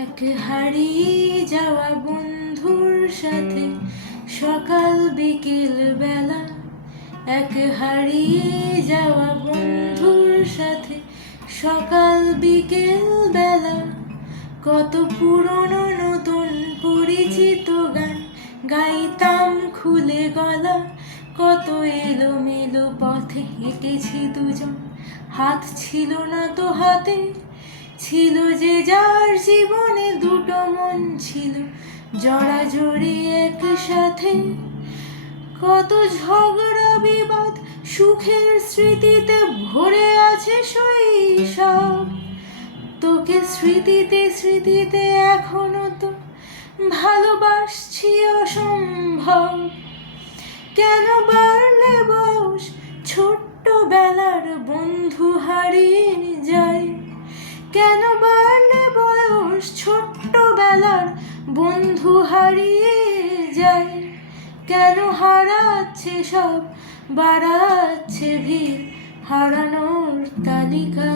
এক হারিয়ে যাওয়া বন্ধুর সাথে সকাল বিকেল বেলা, এক হারিয়ে যাওয়া বন্ধুর সাথে সকাল বিকেল বেলা। কত পুরনো নতুন পরিচিত গান গাইতাম খুলে গলা, কত এলোমেলো পথে হেঁটেছি দুজন, হাত ছিল না তো হাতে। ছিল যে যার জীবনে দুটো মন ছিল জড়াজড়ি একসাথে। কত ঝগড়া বিবাদ সুখের স্মৃতিতে ভরে আছে শৈশব। তোকে স্মৃতিতে স্মৃতিতে এখনো তো ভালোবাসছি অসম্ভব। কেন বাড়লে বয়স ছোট্টবেলার বন্ধু হারিয়ে যায়, কেন বাড়লে বয়স ছোট্টবেলার বন্ধু হারিয়ে যায়। কেন হারাচ্ছে সব বাড়াচ্ছে ভিড় হারানোর তালিকা।